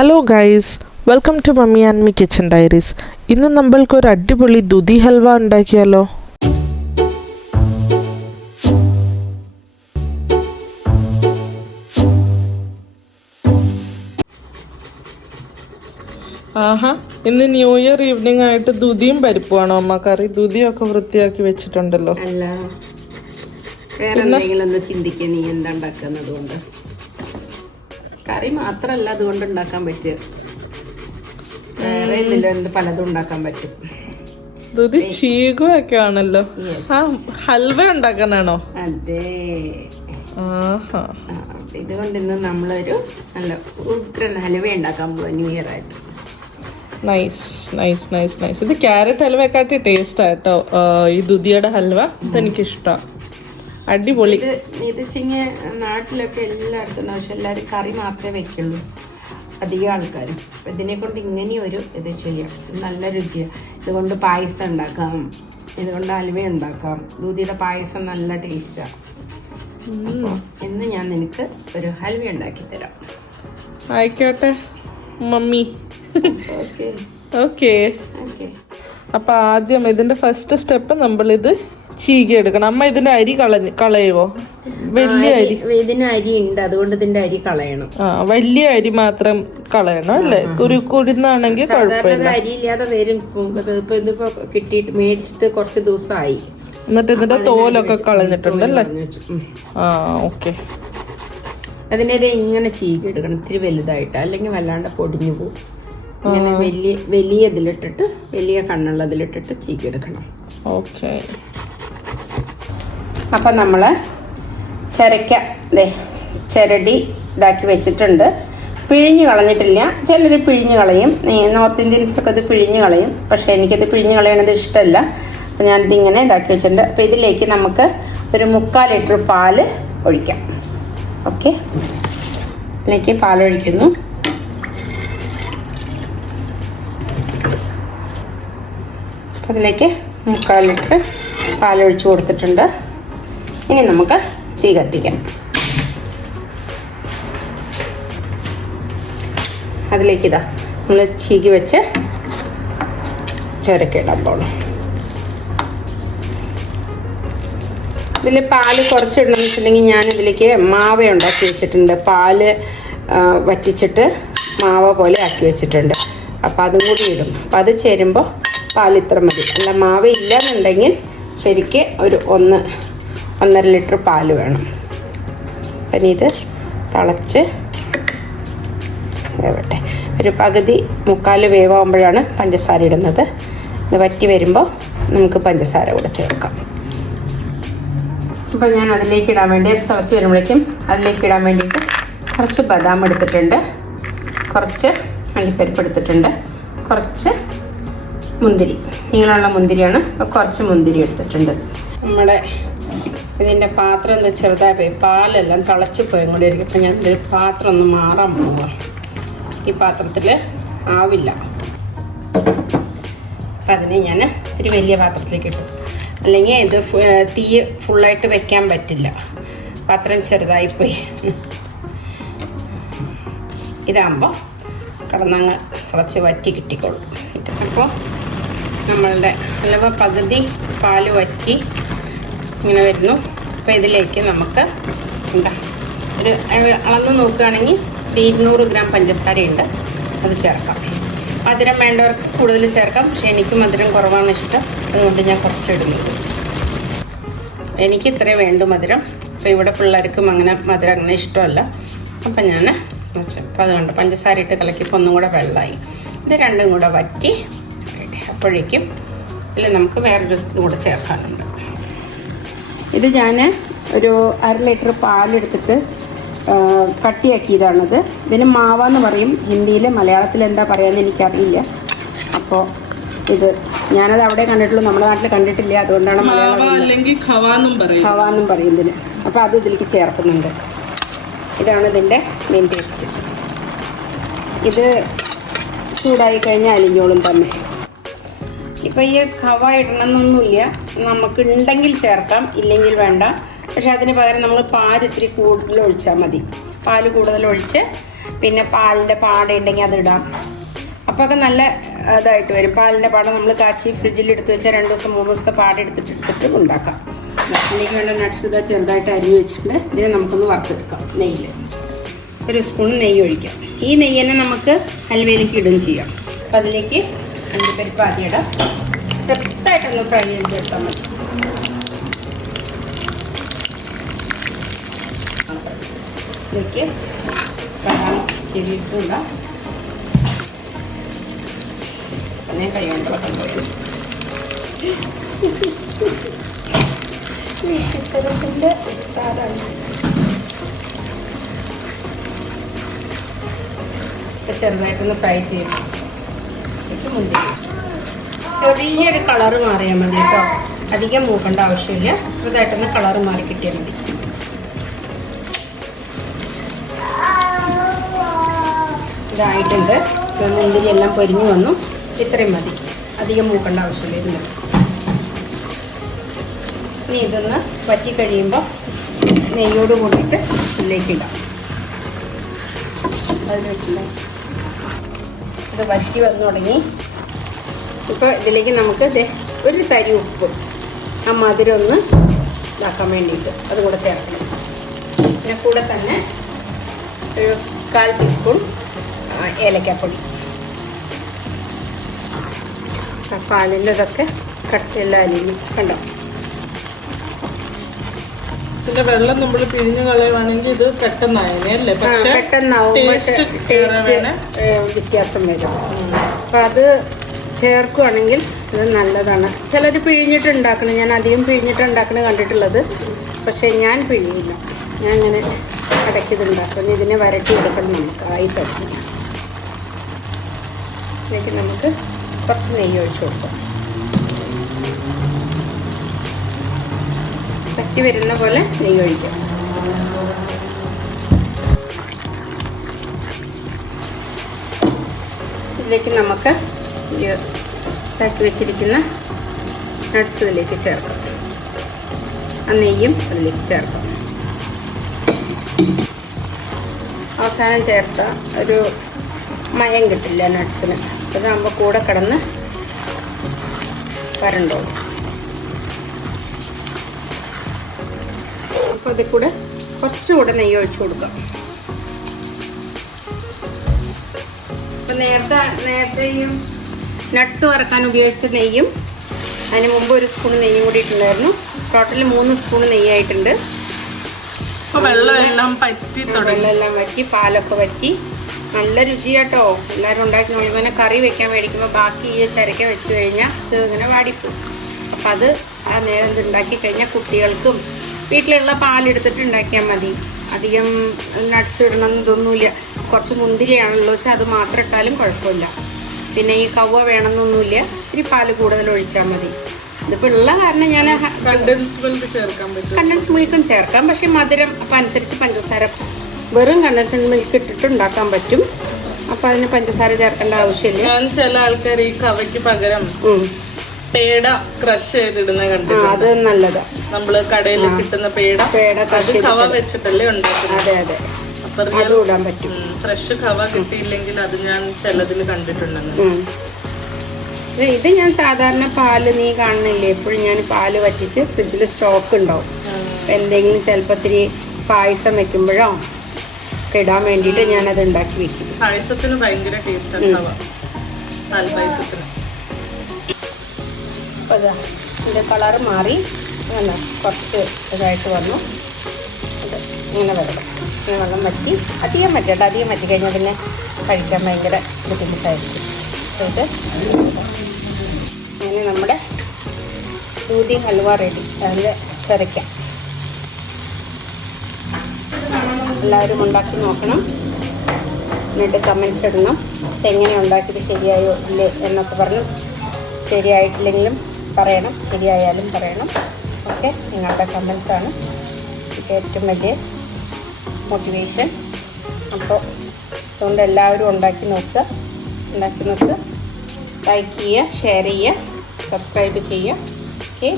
Hello guys, welcome to mummy and me kitchen diaries. ഇന്ന് നമ്മൾക്കൊരു അടിപൊളി ദുധി ഹൽവ ഉണ്ടാക്കിയാലോ? ആഹാ, ഇന്ന് ന്യൂ ഇയർ ഈവനിങ് ആയിട്ട് ദുധിയും പരിപ്പുമാണോ അമ്മ കറി? ദുധിയൊക്കെ വൃത്തിയാക്കി വെച്ചിട്ടുണ്ടല്ലോ. അല്ല, വേറെ എന്തെങ്കിലും ഒന്ന് ചിന്തിക്കുക. നീ എന്താ ഉണ്ടാക്കുന്നത് കൊണ്ട് കറി മാത്രല്ല അതുകൊണ്ട് ഉണ്ടാക്കാൻ പറ്റുക. വേറെ എന്ത് പലതും ഉണ്ടാക്കാൻ പറ്റും. ദുധി ചീകുവൊക്കെ ആണല്ലോ. ആ, ഹൽവ ഉണ്ടാക്കാനാണോ? അതെ. ആഹാ, ഇതുകൊണ്ട് ഇന്ന് നമ്മളൊരു നല്ല ഉഗ്രൻ ഹലുവ ഉണ്ടാക്കാൻ പോവാ ന്യൂ ഇയർ ആയിട്ട്. Nice nice nice nice. ഇത് ക്യാരറ്റ് ഹൽവയെക്കാട്ടി ടേസ്റ്റ് ആട്ടോ ഈ ദുധിയുടെ ഹൽവ. ഇതെനിക്കിഷ്ടമാണ്, അടിപൊളി. ഇത് ചിങ്ങ നാട്ടിലൊക്കെ എല്ലായിടത്തും, പക്ഷെ എല്ലാവരും കറി മാത്രമേ വെക്കുള്ളൂ അധികം ആൾക്കാരും. അപ്പം ഇതിനെ കൊണ്ട് ഇങ്ങനെയൊരു ഇത് ചെയ്യാം, നല്ല രുചിയാണ്. ഇതുകൊണ്ട് പായസം ഉണ്ടാക്കാം, ഇതുകൊണ്ട് ഹൽവ ഉണ്ടാക്കാം. ദൂതിയുടെ പായസം നല്ല ടേസ്റ്റാണ്. ഇന്ന് ഞാൻ നിനക്ക് ഒരു ഹൽവ ഉണ്ടാക്കി തരാം. ആയിക്കോട്ടെ മമ്മി. ഓക്കെ. അപ്പൊ ആദ്യം ഇതിന്റെ ഫസ്റ്റ് സ്റ്റെപ്പ് നമ്മളിത് ചീകി എടുക്കണം. അമ്മ ഇതിന്റെ അരി കളയുവോ? വലിയ അരി? ഇതിന് അരി ഉണ്ട്, അതുകൊണ്ട് ഇതിന്റെ അരി കളയണം. വലിയ അരി മാത്രം കളയണം അല്ലേ? കുരുന്നാണെങ്കിൽ കുഴപ്പമില്ല. അരി ഇല്ലാതെ വരും. ഇപ്പൊ ഇതിപ്പോ കിട്ടിയിട്ട് മേടിച്ചിട്ട് കുറച്ച് ദിവസമായി. എന്നിട്ട് ഇതിന്റെ തോലൊക്കെ കളഞ്ഞിട്ടുണ്ടല്ലേ? ആ, ഓക്കെ. അതിനെ ഇങ്ങനെ ചീകി എടുക്കണം, ഇത്തിരി വലുതായിട്ട്, അല്ലെങ്കിൽ വല്ലാണ്ട് പൊടിഞ്ഞു പോകും. ഇങ്ങനെ വലിയ ഇതിലിട്ടിട്ട്, വലിയ കണ്ണുള്ളതിലിട്ടിട്ട് ചീകി എടുക്കണം. ഓക്കെ. അപ്പം നമ്മൾ ചിരടി ഇതാക്കി വെച്ചിട്ടുണ്ട്. പിഴിഞ്ഞ് കളഞ്ഞിട്ടില്ല. ചിലർ പിഴിഞ്ഞ് കളയും, നോർത്ത് ഇന്ത്യൻസൊക്കെ ഇത് പിഴിഞ്ഞ് കളയും. പക്ഷേ എനിക്കത് പിഴിഞ്ഞ് കളയണത് ഇഷ്ടമല്ല. അപ്പം ഞാനിതിങ്ങനെ ഇതാക്കി വെച്ചിട്ടുണ്ട്. അപ്പോൾ ഇതിലേക്ക് നമുക്ക് ഒരു 3/4 ലിറ്റർ പാല് ഒഴിക്കാം. ഓക്കെ, ഇതിലേക്ക് പാലൊഴിക്കുന്നു. അപ്പം അതിലേക്ക് 3/4 ലിറ്റർ പാലൊഴിച്ച് കൊടുത്തിട്ടുണ്ട്. ഇനി നമുക്ക് തീ കത്തിക്കാം. അതിലേക്ക് ഇതാ നമ്മൾ ചീകി വെച്ച് ചുരക്കിടാൻ പോകണം. ഇതിൽ പാല് കുറച്ചിടണമെന്ന് വെച്ചിട്ടുണ്ടെങ്കിൽ ഞാനിതിലേക്ക് മാവ ഉണ്ടാക്കി വെച്ചിട്ടുണ്ട്. പാല് വറ്റിച്ചിട്ട് മാവ പോലെ ആക്കി വെച്ചിട്ടുണ്ട്. അപ്പോൾ അതും കൂടി ഇടും. അപ്പം അത് ചേരുമ്പോൾ പാൽ ഇത്ര മതി. അല്ല, മാവ ഇല്ലയെന്നുണ്ടെങ്കിൽ ശരിക്ക് ഒരു 1.5 ലിറ്റർ പാല് വേണം. പിന്നെ ഇത് തിളച്ച് വേവട്ടെ. ഒരു പകുതി 3/4 വേവാകുമ്പോഴാണ് പഞ്ചസാര ഇടുന്നത്. ഇത് വറ്റി വരുമ്പോൾ നമുക്ക് പഞ്ചസാര കൂടെ ചേർക്കാം. അപ്പോൾ ഞാൻ അതിലേക്ക് ഇടാൻ വേണ്ടി, തിളച്ച് വരുമ്പോഴേക്കും അതിലേക്ക് ഇടാൻ വേണ്ടിയിട്ട് കുറച്ച് ബദാം എടുത്തിട്ടുണ്ട്, കുറച്ച് അണ്ടിപ്പരിപ്പ് എടുത്തിട്ടുണ്ട്, കുറച്ച് മുന്തിരി, നീളമുള്ള മുന്തിരിയാണ്. അപ്പോൾ കുറച്ച് മുന്തിരി എടുത്തിട്ടുണ്ട്. നമ്മുടെ ഇതിൻ്റെ പാത്രം ഒന്ന് ചെറുതായി പോയി, പാലെല്ലാം തിളച്ച് പോയി കൂടെ ഇരിക്കും. അപ്പോൾ ഞാൻ ഇതിൽ പാത്രം ഒന്ന് മാറാൻ പോവുക. ഈ പാത്രത്തിൽ ആവില്ല. അപ്പം അതിനെ ഞാൻ ഒരു വലിയ പാത്രത്തിലേക്ക് ഇട്ടു. അല്ലെങ്കിൽ ഇത് തീ ഫുള്ളായിട്ട് വെക്കാൻ പറ്റില്ല, പാത്രം ചെറുതായിപ്പോയി. ഇതാകുമ്പോൾ കിടന്നങ്ങ് തിളച്ച് വറ്റി കിട്ടിക്കോളും. അപ്പോൾ നമ്മളുടെ ഹൽവ പകുതി പാല് വറ്റി ഇങ്ങനെ വരുന്നു. അപ്പോൾ ഇതിലേക്ക് നമുക്ക് ഒരു അളന്ന് നോക്കുകയാണെങ്കിൽ 200 ഗ്രാം പഞ്ചസാരയുണ്ട്, അത് ചേർക്കാം. മധുരം വേണ്ടവർക്ക് കൂടുതൽ ചേർക്കാം, പക്ഷെ എനിക്ക് മധുരം കുറവാണ് ഇഷ്ടം, അതുകൊണ്ട് ഞാൻ കുറച്ചിടുന്നത്. എനിക്ക് ഇത്രേ വേണ്ടു മധുരം. അപ്പോൾ ഇവിടെ പിള്ളേർക്കും മധുരം അങ്ങനെ ഇഷ്ടമല്ല. അപ്പം ഞാൻ അപ്പോൾ അതുകൊണ്ട് പഞ്ചസാര ഇട്ട് കലക്കിയപ്പോൾ ഒന്നും കൂടെ വെള്ളമായി. ഇത് രണ്ടും കൂടെ വറ്റി അപ്പോഴേക്കും ഇതിൽ നമുക്ക് വേറൊരു കൂടെ ചേർക്കാനുണ്ട്. ഇത് ഞാൻ ഒരു 1/2 ലിറ്റർ പാലെടുത്തിട്ട് കട്ടിയാക്കിയതാണിത്. ഇതിന് മാവാന്ന് പറയും ഹിന്ദിയിൽ, മലയാളത്തിൽ എന്താ പറയാമെന്ന് എനിക്കറിയില്ല. അപ്പോൾ ഇത് ഞാനത് അവിടെ കണ്ടിട്ടുള്ളൂ, നമ്മുടെ നാട്ടിൽ കണ്ടിട്ടില്ല, അതുകൊണ്ടാണ് ഖവാന്നും പറയും ഇതിന്. അപ്പോൾ അത് ഇതിലേക്ക് ചേർക്കുന്നുണ്ട്. ഇതാണ് ഇതിൻ്റെ മെയിൻ ടേസ്റ്റ്. ഇത് ചൂടായി കഴിഞ്ഞാൽ അലിഞ്ഞോളും തന്നെ. ഇപ്പം ഈ ഖവ ഇടണമെന്നൊന്നുമില്ല, നമുക്ക് ഉണ്ടെങ്കിൽ ചേർക്കാം, ഇല്ലെങ്കിൽ വേണ്ട. പക്ഷെ അതിന് പകരം നമ്മൾ പാൽ ഇത്തിരി കൂടുതൽ ഒഴിച്ചാൽ മതി. പാൽ കൂടുതൽ ഒഴിച്ച് പിന്നെ പാലിൻ്റെ പാട ഉണ്ടെങ്കിൽ അതിടാം. അപ്പോൾ ഒക്കെ നല്ല ഇതായിട്ട് വരും. പാലിൻ്റെ പാട നമ്മൾ കാച്ചി ഫ്രിഡ്ജിൽ എടുത്ത് വെച്ചാൽ 2 ദിവസം 3 ദിവസത്തെ പാട എടുത്തിട്ട് ഉണ്ടാക്കാം. ഇതിലേക്ക് വേണ്ട നട്ട്സ് ഇതാ ചെറുതായിട്ട് അരിഞ്ഞ് വെച്ചിട്ടുണ്ട്. ഇതിനെ നമുക്കൊന്ന് വറുത്തെടുക്കാം. നെയ്യിൽ 1 സ്പൂൺ നെയ്യ് ഒഴിക്കാം. ഈ നെയ്യ് തന്നെ നമുക്ക് ഹൽവയിലേക്ക് ഇടുകയും ചെയ്യാം. അപ്പം അതിലേക്ക് അണ്ടിപ്പരിപ്പ് ആദ്യം ഇടാം. ചെറുതായിട്ടൊന്ന് ഫ്രൈ ചെയ്തെടുത്താൽ മതി. ഇതിലേക്ക് ബദാം ചെരിയിട്ടിടാം. പിന്നെ കൈ കൊണ്ട് വെക്കാൻ ചിത്രത്തിൻ്റെ ഉസ്താദാണ്. ചെറുതായിട്ടൊന്ന് ഫ്രൈ ചെയ്ത് മുന്തിരി ചെറിയൊരു കളറ് മാറിയാൽ മതി കേട്ടോ. അധികം മൂക്കേണ്ട ആവശ്യമില്ല. ചെറുതായിട്ടൊന്ന് കളറ് മാറി കിട്ടിയാൽ മതി. ഇതായിട്ടുണ്ട്. മുന്തിരി എല്ലാം പൊരിഞ്ഞു വന്നു. ഇത്രയും മതി. അധികം മൂക്കേണ്ട ആവശ്യമില്ല. ഇതിന് ഇനി ഇതൊന്ന് വറ്റി കഴിയുമ്പോൾ നെയ്യോട് കൂടിയിട്ട് ഇതിലേക്ക് ഇടാം. ഇത് വറ്റി വന്നു തുടങ്ങി. ഇപ്പോൾ ഇതിലേക്ക് നമുക്ക് 1 തരി ഉപ്പ്, ആ മധുരം ഒന്ന് ഇതാക്കാൻ വേണ്ടിയിട്ട് അതും കൂടെ ചേർക്കണം. പിന്നെ കൂടെ തന്നെ ഒരു 1/4 ടീസ്പൂൺ ഏലക്കാപ്പൊടി. പാലിൻ്റെ ഇതൊക്കെ കട്ടിയെല്ലാം അലിഞ്ഞു കണ്ടോ. പിന്നെ വെള്ളം നമ്മൾ പിഴിഞ്ഞു കളയുവാണെങ്കിൽ ഇത് പെട്ടെന്നായല്ലേ, പക്ഷേ പെട്ടെന്നാവും. ടേസ്റ്റ് വ്യത്യാസം വരും. അപ്പം അത് ചേർക്കുകയാണെങ്കിൽ ഇത് നല്ലതാണ്. ചിലർ പിഴിഞ്ഞിട്ട് ഉണ്ടാക്കണം. ഞാൻ അധികം പിഴിഞ്ഞിട്ട് ഉണ്ടാക്കണ കണ്ടിട്ടുള്ളത്. പക്ഷേ ഞാൻ പിഴിയില്ല. ഞാൻ ഇങ്ങനെ ഇടയ്ക്ക് ഉണ്ടാക്കുന്നു. ഇതിനെ വരട്ടി എടുക്കണം. നമുക്ക് ആയി തുടങ്ങി. ഇതിലേക്ക് നമുക്ക് കുറച്ച് നെയ്യ് ഒഴിച്ചു കൊടുക്കാം. പറ്റി വരുന്ന പോലെ നെയ്യ് ഒഴിക്കാം. ഇതിലേക്ക് നമുക്ക് ഇതാക്കി വെച്ചിരിക്കുന്ന നട്ട്സ് ഇതിലേക്ക് ചേർക്കാം. ആ നെയ്യും അതിലേക്ക് ചേർക്കാം. അവസാനം ചേർത്ത ഒരു മയം കിട്ടില്ല നട്ട്സിന്. ഇതാകുമ്പോൾ കൂടെ കിടന്ന് വരണ്ടോളും. അപ്പോൾ അതിൽ കൂടെ കുറച്ചുകൂടെ നെയ്യ് ഒഴിച്ചു കൊടുക്കാം. അപ്പോൾ നേരത്തെ ഈ നട്ട്സ് വറക്കാൻ ഉപയോഗിച്ച നെയ്യും അതിന് മുമ്പ് 1 സ്പൂൺ നെയ്യും കൂടി ഇട്ടുണ്ടായിരുന്നു. Total 3 spoon നെയ്യായിട്ടുണ്ട്. അപ്പോൾ വെള്ളമെല്ലാം വറ്റി, പാലൊക്കെ വറ്റി. നല്ല രുചിയാട്ടോ. എല്ലാവരും ഉണ്ടാക്കി നോക്കി. ഇങ്ങനെ കറി വെക്കാൻ മേടിക്കുമ്പോൾ ബാക്കി ഈ ചരക്ക വെച്ച് കഴിഞ്ഞാൽ ഇത് ഇങ്ങനെ വാടിപ്പോവും. അപ്പം അത് ആ നേരം ഇത് ഉണ്ടാക്കി കഴിഞ്ഞാൽ കുട്ടികൾക്കും വീട്ടിലുള്ള പാലെടുത്തിട്ട് ഉണ്ടാക്കിയാൽ മതി. അധികം നട്ട്സ് ഇടണമെന്നതൊന്നുമില്ല. കുറച്ച് മുന്തിരിയാണല്ലോ വെച്ചാൽ അത് മാത്രം ഇട്ടാലും കുഴപ്പമില്ല. പിന്നെ ഈ കവ്വ വേണമെന്നൊന്നുമില്ല. ഇത്തിരി പാല് കൂടുതൽ ഒഴിച്ചാൽ മതി. ഇതിപ്പോൾ ഉള്ള കാരണം ഞാൻ കണ്ടൻസ്ഡ് മിൽക്കും ചേർക്കാം. പക്ഷെ മധുരം അപ്പം അനുസരിച്ച് പഞ്ചസാര വെറും കണ്ടൻസ്ഡ് മിൽക്ക് ഇട്ടിട്ട് ഉണ്ടാക്കാൻ പറ്റും. അപ്പം അതിന് പഞ്ചസാര ചേർക്കേണ്ട ആവശ്യമില്ല. ഞാൻ ചില ആൾക്കാർ ഈ കവയ്ക്ക് പകരം പേട ക്രഷ് ചെയ്തിടുന്ന കണ്ടിട്ടുണ്ട്. അത് നല്ലതാ. നമ്മള് കടയിൽ കിട്ടുന്ന പേട കവ വെച്ചിട്ടല്ലേ ഉണ്ടാക്കുന്നത്. അതെ അതെ. അപ്പൊ അത് ഇടാൻ പറ്റും. ഫ്രഷ് കവ കിട്ടിയില്ലെങ്കിൽ അത് ഞാൻ ചിലതിൽ കണ്ടിട്ടുണ്ടെന്ന്. ഇത് ഞാൻ സാധാരണ പാല് നീ കാണുന്നില്ലേ, എപ്പോഴും ഞാൻ പാല് വറ്റിച്ച് ഫ്രിഡ്ജിൽ സ്റ്റോക്ക് ഉണ്ടാവും. എന്തെങ്കിലും ചിലപ്പോൾ ഇത്തിരി പായസം വെക്കുമ്പോഴോ ഒക്കെ ഇടാൻ വേണ്ടിയിട്ട് ഞാനത് ഉണ്ടാക്കി വെക്കും. പായസത്തിന് ഭയങ്കര ടേസ്റ്റ്. പാൽപ്പായസത്തിന് അപ്പോൾ ഇതിൻ്റെ കളർ മാറി കുറച്ച് ഇതായിട്ട് വന്നു. ഇത് ഇങ്ങനെ വരണം. ഇങ്ങനെ വെള്ളം വറ്റി അധികം വറ്റണ്ട. അധികം വറ്റി കഴിഞ്ഞാൽ പിന്നെ കഴിക്കാൻ ഭയങ്കര ബുദ്ധിമുട്ടായിരിക്കും. ഇത് അങ്ങനെ നമ്മുടെ ദൂതി ഹൽവ റെഡി. അതിൻ്റെ ചരയ്ക്കാം. എല്ലാവരും ഉണ്ടാക്കി നോക്കണം. എന്നിട്ട് കമൻസ് ഇടണം. എങ്ങനെ ഉണ്ടാക്കിയിട്ട് ശരിയായോ ഇല്ലേ എന്നൊക്കെ പറഞ്ഞു. ശരിയായിട്ടില്ലെങ്കിലും പറയണം, ശരിയായാലും പറയണം. ഓക്കെ, നിങ്ങളുടെ കമൻസാണ് ഏറ്റവും വലിയ മോട്ടിവേഷൻ. അപ്പോൾ അതുകൊണ്ട് എല്ലാവരും ഉണ്ടാക്കി നോക്കുക. ലൈക്ക് ചെയ്യുക, ഷെയർ ചെയ്യുക, സബ്സ്ക്രൈബ് ചെയ്യുക. ഓക്കെ.